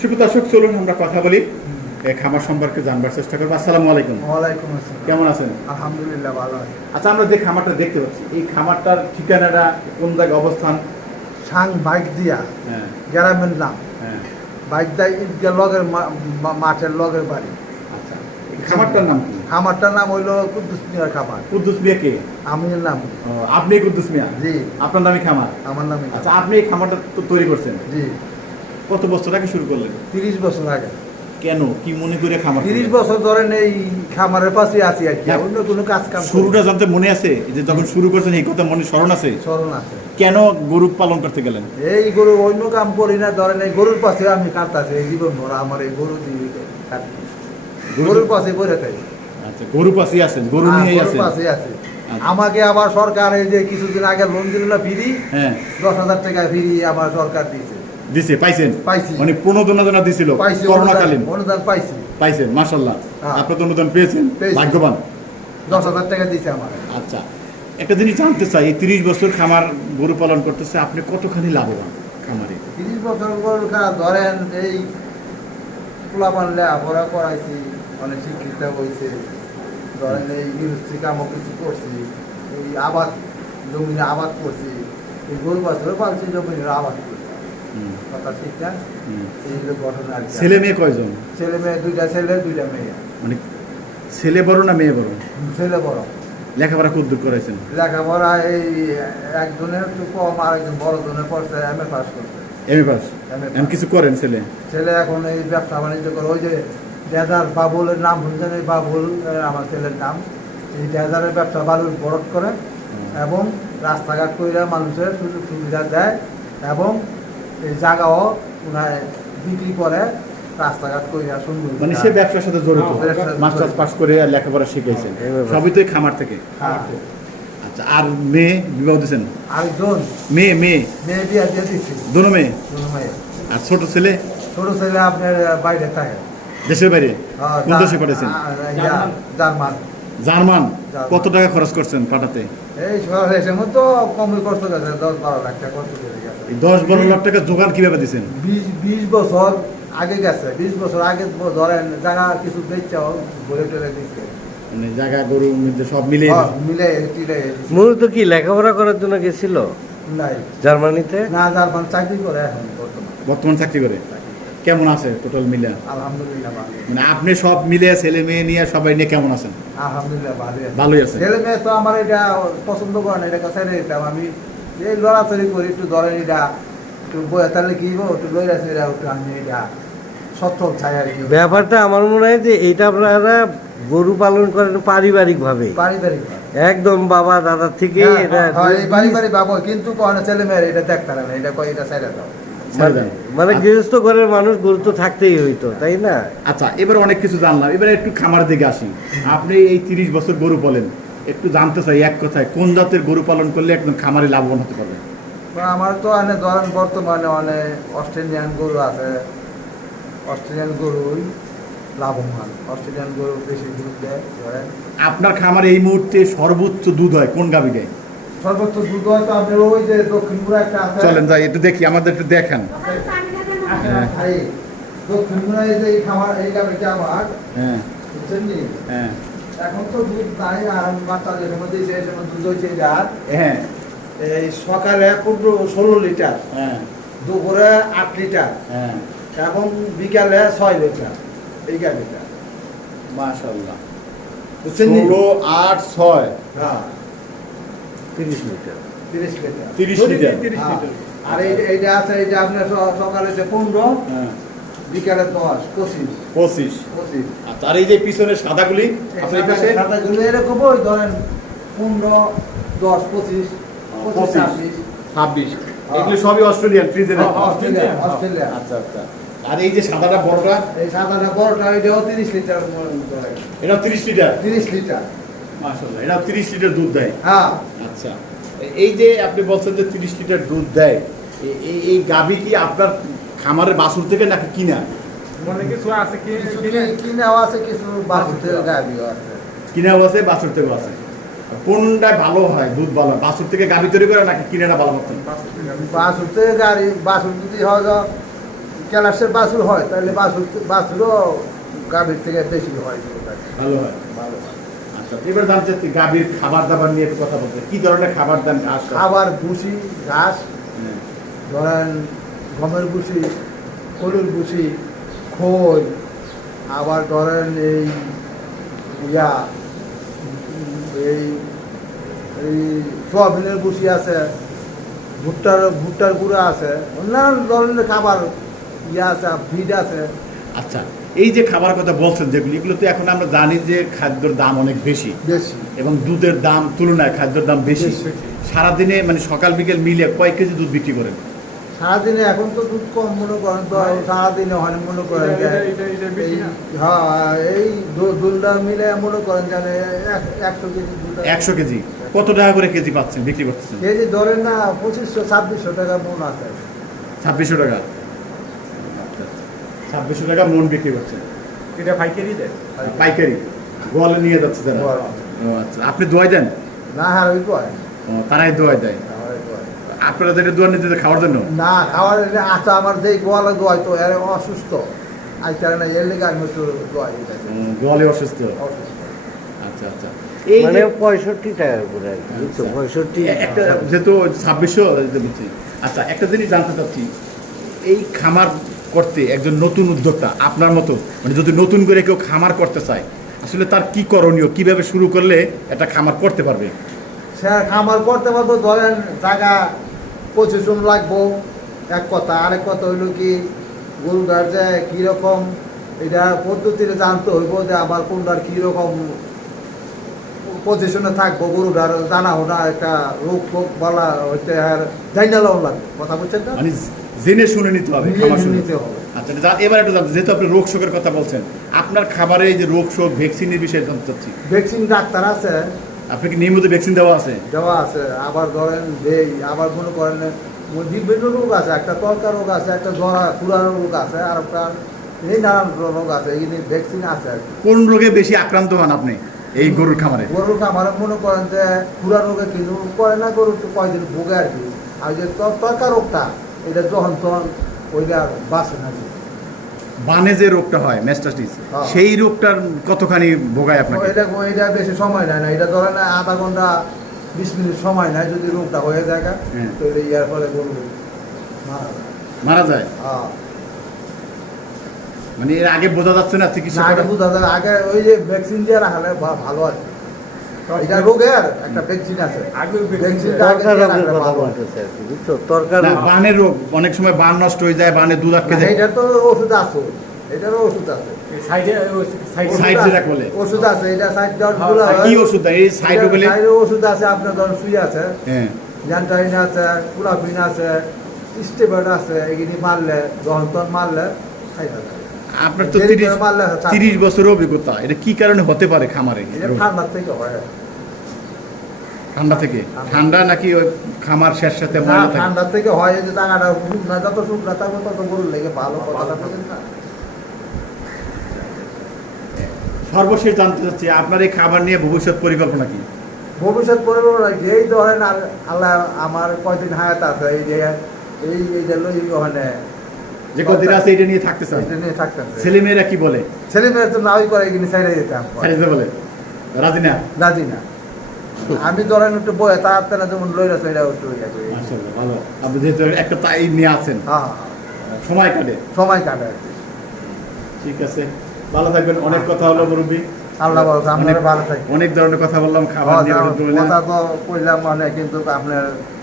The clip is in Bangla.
শুভ দর্শক চলুন আমরা কথা বলি। খামার সম্পর্কে জানবার চেষ্টা করব। আসসালামু আলাইকুম। ওয়ালাইকুম আসসালাম। কেমন আছেন? আলহামদুলিল্লাহ ভালো আছে। আচ্ছা আমরা যে খামারটা দেখতে পাচ্ছি এই খামারটার ঠিকানাটা কোন জায়গায় অবস্থান? সাং বাইক দিয়া হ্যাঁ। গ্রামের নাম হ্যাঁ। বাইক দিয়া ঈদগাহ লগের মাঠের লগের বাড়ি। আচ্ছা খামারটার নাম কি? খামারটার নাম হইল কুদ্দুস মিয়ার খামার। কুদ্দুস মিয়া কে? আমির নাম। আপনি কুদ্দুস মিয়া? জি। আপনার নামই খামার? আমার নামে আচ্ছা আপনি এই খামারটা তৈরি করছেন? জি। কত বছর আগে শুরু করলেন? তিরিশ বছর আগে। কেন? কি মনে করে খামার তিরিশ বছর ধরেন এই খামারের পাশে আছি আর কি হ্যাঁ। অন্য কোনো কাজ কাম শুরুটা জানতে মনে আছে? যে যখন শুরু করছেন এই কথা মনে স্মরণ আছে? স্মরণ আছে। কেন গরু পালন করতে গেলেন? এই গরু অন্য কাম করি না ধরেন এই গরুর পাশে আমি কাটতাছি এই জীবন ভর আমার এই গরু দিয়ে গরুর পাশে বসে থাকি। আচ্ছা গরু পাশে আছেন গরু হ্যাঁ, নিয়ে আছেন? পাশে আছে। আচ্ছা। আমাকে আবার সরকার এই যে কিছুদিন আগে লোন দিল না ফ্রি হ্যাঁ। দশ হাজার টাকা ফ্রি আমার সরকার দিয়েছে। দিছে পাইছেন? পাইছি। মানে প্রণোদনা দিছিল পাইছি করোনাকালীন অনুদান- পাইছি। পাইছেন মাশাল্লাহ হ্যাঁ। আপনি তো অনুদান পেয়েছেন? পেয়েছি। ভাগ্যবান। দশ হাজার টাকা দিয়েছে আমার আচ্ছা একটা জিনিস জানতে চাই এই তিরিশ বছর খামার গরু পালন করতেছে আপনি কতখানি লাভবান খামারে? তিরিশ বছর কা- ধরেন এই পোলাপান লেখাপড়া করাইছি অনেক শিক্ষিত হয়েছে ধরেন এই ইউনিভার্সিটি কামও কিছু করছি এই আবাদ জমিনে আবাদ করছি এই গরু বাছর পালছি জমিনের আবাদ করছি। হুম, কথা ঠিক হুম। এই হলো ঘটনা আর কি। ছেলে মেয়ে কয়জন? ছেলে মেয়ে দুইটা ছেলে দুইটা মেয়ে। মানে ছেলে বড় না মেয়ে বড়? ছেলে বড়। লেখাপড়া কদ্দূর করাইছেন লেখাপড়া এই একজনের একটু কম আর একজন বড় জনের পড়ছে এম এ পাস করছে। M A pass? এম কিছু করেন ছেলে? ছেলে এখন এই ব্যবসা বাণিজ্য করে ওই যে ডেজার বাবুলের নাম শুনছেন? এই বাবুল আমার ছেলের নাম। এই ডেজারের ব্যবসা বালুর বরফ করে এবং রাস্তাঘাট কইরা মানুষের সুযোগ সুবিধা দেয় এবং জায়গাও উনায় বিক্রি করে রাস্তাঘাট কইরা সুন্দর মানে সে ব্যবসার সাথে জড়িত। হ্যাঁ, মাস্টার্স পাস করে লেখাপড়া শিখাইছেন। এভাবে। সবই তো খামার থেকে? হ্যাঁ। আচ্ছা আর মেয়ে বিবাহ দিয়েছেন? আরেকজন। মেয়ে মেয়ে? মেয়ে বিয়া দিয়ে দিচ্ছি দুনো মেয়ে? আর ছোট ছেলে? ছোট ছেলে আপনার বাইরে থাকে। দেশের বাইরে? হ্যাঁ, কোন দেশে ইয়া, জার্মান। জার্মান। কত টাকা খরচ করছেন পাঠাতে এই শহর এসে মতো কমই কষ্ট গেছে দশ বারো লাখ টাকা করে। এই দশ বারো লাখ টাকা জোগান কীভাবে দিচ্ছেন বিশ বিশ বছর আগে গেছে বিশ বছর আগে ধরেন জায়গা কিছু দিচ্ছে মানে জায়গা গরু সব মিলিয়ে হ্যাঁ, মিলে মূলত কি লেখাপড়া করার জন্য গেছিল নাই। জার্মানিতে? না জার্মান চাকরি করে এখন বর্তমান। চাকরি করে? কেমন আছে টোটাল মিলে আলহামদুলিল্লাহ মানে আপনি সব মিলে ছেলে মেয়ে নিয়ে সবাই নিয়ে কেমন আছেন? আলহামদুলিল্লাহ ভালো ভালোই আছে। ছেলে মেয়ে তো আমার এটা পছন্দ করে না এটা আমি। এই লড়াচড়ি করি একটু ধরেন এটা একটু বয়ে তাহলে কি একটু লইরা ছেড়ে একটু আমি এটা সচ্ছল চাই আর কি। ব্যাপারটা আমার মনে হয় যে এইটা আপনারা গরু পালন করেন পারিবারিক ভাবে পারিবারিক একদম বাবা দাদা থেকে হ্যাঁ, এটা হ্যাঁ, পারিবারিক বাবা কিন্তু কোনো ছেলে মেয়ের এটা দেখতে না এটা কয় এটা ছেড়ে দাও। মানে গৃহস্থ ঘরের মানুষ গরু তো থাকতেই হইতো তাই না? আচ্ছা এবার অনেক কিছু জানলাম এবার একটু খামার দিকে আসি। আপনি এই তিরিশ বছর গরু পালেন একটু জানতে চাই এক কথায় কোন জাতের গরু পালন করলে একদম খামারে লাভবান হতে পারবে? তো আমার তো অনেক ধরেন বর্তমানে অনেক অস্ট্রেলিয়ান গরু আছে। অস্ট্রেলিয়ান গরুই লাভবান। অস্ট্রেলিয়ান গরু বেশি দুধ দেয় ধরেন। আপনার খামারে এই মুহূর্তে সর্বোচ্চ দুধ হয় কোন গাভী গায়ে সর্বোচ্চ দুধ হয়তো আপনার ওই যে দক্ষিণ পুরা একটা আছে। চলেন যাই একটু দেখি আমাদের একটু দেখান। হ্যাঁ। এই যে খামার এই গাড়িটা আমার হ্যাঁ? হ্যাঁ। এখন তো দুধ নাই আর বাচ্চা যেখানে দিয়েছে সেখানে দুধ হয়েছে যার হ্যাঁ। এই সকালে পনেরো ষোলো লিটার হ্যাঁ। দুপুরে আট লিটার হ্যাঁ। এবং বিকালে ছয় লিটার এই গাড়িটা মাশাল্লাহ বুঝছেন ষোলো আট ছয়। হ্যাঁ। তিরিশ লিটার। তিরিশ লিটার। তিরিশ লিটার। হ্যাঁ। আর এই এইটা আছে এইটা আপনার সকালে যে পনেরো হ্যাঁ। বিকালে দশ পঁচিশ। পঁচিশ। পঁচিশ। আর এই যে পিছনের সাদাগুলি আপনার এই পাশে? এরকম ওই ধরেন পনেরো দশ পঁচিশ পঁচিশ পঁচিশ। ছাব্বিশ। ছাব্বিশ। এগুলি সবই অস্ট্রেলিয়ান ফ্রিজে হ্যাঁ, অস্ট্রেলিয়া অস্ট্রেলিয়া আচ্ছা আচ্ছা আর এই যে সাদাটা বড়টা? এই সাদাটা বড়টা এটাও তিরিশ লিটার তিরিশ লিটার? তিরিশ লিটার। তিরিশ লিটার দুধ দেয়? হ্যাঁ। আচ্ছা এই যে আপনি বলছেন যে তিরিশ লিটার দুধ দেয় এই এই গাভী কি আপনার খামারের বাসুর থেকে নাকি কিনা? অনেক কিছু আছে কিনে কিনেও আছে কিছু বাড়িতে গাড়িও কিনাও আছে বাছুর থেকেও আছে। কোনটা ভালো হয় দুধ ভালো? বাছুর থেকে গাভী তৈরি করে নাকি কিনাটা ভালো মতন বাসুর থেকে গাড়ি বাসুর যদি হয় যা ক্যালাসের বাছুর হয় তাহলে বাছুর বাছুরও গাভীর থেকে বেশি হয়। ভালো হয়? ভালো হয়। আচ্ছা এবার জানতে চাচ্ছি গাভীর খাবার দাবার নিয়ে একটু কথা বলতে। কি ধরনের খাবার দেন ঘাস খাবার ভুসি ঘাস হ্যাঁ। ধরেন গমের ভুসি কলুর ভুসি খোল আবার ধরেন এই ইয়া এই এই সোয়াবিনের ভুসি আছে ভুট্টার ভুট্টার গুঁড়া আছে অন্যান্য ধরনের খাবার ইয়া আছে ফিড আছে। আচ্ছা এই যে খাবার কথা বলছেন যেগুলো এগুলো তো এখন আমরা জানি যে খাদ্যর দাম অনেক বেশি। বেশি। এবং দুধের দাম তুলনায় খাদ্যের দাম বেশি। বেশি। সারাদিনে মানে সকাল বিকেল মিলে কয় কেজি দুধ বিক্রি করেন? সারাদিনে এখন তো দুধ কম মনে করেন তো সারাদিনে হয় মনে করেন? হ্যাঁ এই দুধটা মিলে মনে করেন জানে একশো কেজি একশো কেজি? কত টাকা করে কেজি পাচ্ছেন বিক্রি করতেছেন? কেজি ধরেন না পঁচিশশো ছাব্বিশশো টাকা মন আছে। ছাব্বিশশো টাকা? ছাব্বিশশো টাকা মন বিক্রি করছেন। এটা পাইকারি দেয় পাইকারি। গোয়ালে নিয়ে যাচ্ছে তারা? ও আচ্ছা আপনি দোয়াই দেন? না হ্যাঁ ওই কয় তারাই দোয়াই দেয়। আপনারা যেটা দোয়া নিতে খাওয়ার জন্য? না খাওয়ার আচ্ছা আমার যে গোয়ালে দোয়াই তো এর অসুস্থ। আজ তারা না এর লেগে আমি একটু দোয়াই গোয়ালে অসুস্থ? অসুস্থ। আচ্ছা আচ্ছা। মানে পঁয়ষট্টি বুঝছ আচ্ছা। পঁয়ষট্টি একটা যেহেতু ছাব্বিশশো আচ্ছা একটা জিনিস জানতে চাচ্ছি। এই খামার করতে একজন নতুন উদ্যোক্তা আপনার মতো মানে যদি নতুন করে কেউ খামার করতে চায় আসলে তার কি করণীয়? কীভাবে শুরু করলে একটা খামার করতে পারবে? সে খামার করতে পারব ধরেন টাকা পঁচিশন লাগবো। এক কথা আরেক কথা হইল কি গরুটার যে কীরকম এটা পদ্ধতিতে জানতে হইব যে আমার কোনটার কীরকম পজিশনে থাকব গরুটার জানা ওটা একটা রোগ ফোগ বলা হইতে আর জাইনা লাগবে। কথা বলছেন না মানে জেনে শুনে নিতে হবে নিতে হবে। আচ্ছা যা- এবার একটু যেহেতু আপনি রোগ শোকের কথা বলছেন আপনার খাবারে এই যে রোগ শোক ভ্যাকসিনের বিষয়ে জানতে চাচ্ছি। ভ্যাকসিন ডাক্তার আছে আপনি কি নিয়মিত ভ্যাকসিন দেওয়া আছে? দেওয়া আছে। আবার ধরেন দেই আবার মনে করেন বিভিন্ন রোগ আছে একটা তরকার রোগ আছে একটা জরা পুরানো রোগ আছে আর একটা এই নানান রোগ আছে এই ভ্যাকসিন আছে। কোন রোগে বেশি আক্রান্ত হন আপনি এই গরুর খামারে? গরুর আমার মনে করেন যে পুরা রোগে কিন্তু করে না গরু তো কয়দিন ভোগে আর কি। আর যে তর- তরকার রোগটা এটা যখন তখন ওইটা বাসে না বানে যে রোগটা হয় ম্যাস্টাসিস হ্যাঁ। সেই রোগটার কতখানি ভোগায় আপনাকে? এটা এটা বেশি সময় নেয় না। এটা ধরেন আধা ঘণ্টা বিশ মিনিট সময় নেয় যদি রোগটা হয়ে যায় হুম। তো ইয়ার ফলে গরু মারা যায়। হ্যাঁ। মানে এর আগে বোঝা যাচ্ছে না চিকিৎসা আগে বোঝা যায়। আগে ওই যে ভ্যাকসিন দিয়ে রাখলে ভালো আছে। এটা রোগের একটা ভ্যাকসিন আছে। বানের রোগ অনেক সময় বান নষ্ট হয়ে যায় বানে দুধ আটকে যায়। এটার তো ওষুধ আছে এটারও ওষুধ আছে। সাইডে সাইডে ওষুধ আছে, এটা সাইড হ্যাঁ, কি ওষুধ এই সাইডে ওষুধ আছে আপনার ধরুন সুই আছে হ্যাঁ। জ্যান্টাইন আছে আছে স্টেবয়েড আছে এগুলি মারলে তখন মারলে খাই থাকে আপনার তো তিরিশ করে তিরিশ বছরের অভিজ্ঞতা। এটা কি কারণে হতে পারে খামারে? ঠান্ডা থেকে ঠান্ডা নাকি ওই খামার শেষ সাথে ময়লা থাকে? হয় যে টাকাটা শুকনা যত শুকনা থাকবে তত গরুর লেগে ভালো না সর্বশেষ জানতে চাচ্ছি আপনার এই খাবার নিয়ে ভবিষ্যৎ পরিকল্পনা কি? ভবিষ্যৎ পরিকল্পনা? এই ধরেন আর আল্লাহ আমার কয়দিন হায়াত আছে এই যে এই যে ওখানে যে কদিন আছে এটা নিয়ে থাকতে এটা নিয়ে থাকতেছে। ছেলে মেয়েরা কি বলে? ছেলে মেয়ের তো নাই করে এগুলি ছেড়ে দিতাম ছেড়ে বলে? রাজি না? রাজি না। আমি ধরেন একটু বয়ে তার তেনা যেমন লই আছে এটা একটু ভালো। আপনি যেহেতু একটা তাই নিয়ে আছেন হ্যাঁ হ্যাঁ, সময় কাটে। সময় কাটে। ঠিক আছে ভালো থাকবেন অনেক কথা হলো মুরব্বী। আল্লাহ ভালো থাকবেন অনেক ধরনের কথা বললাম খাবার কথা তো কইলাম মানে কিন্তু আপনার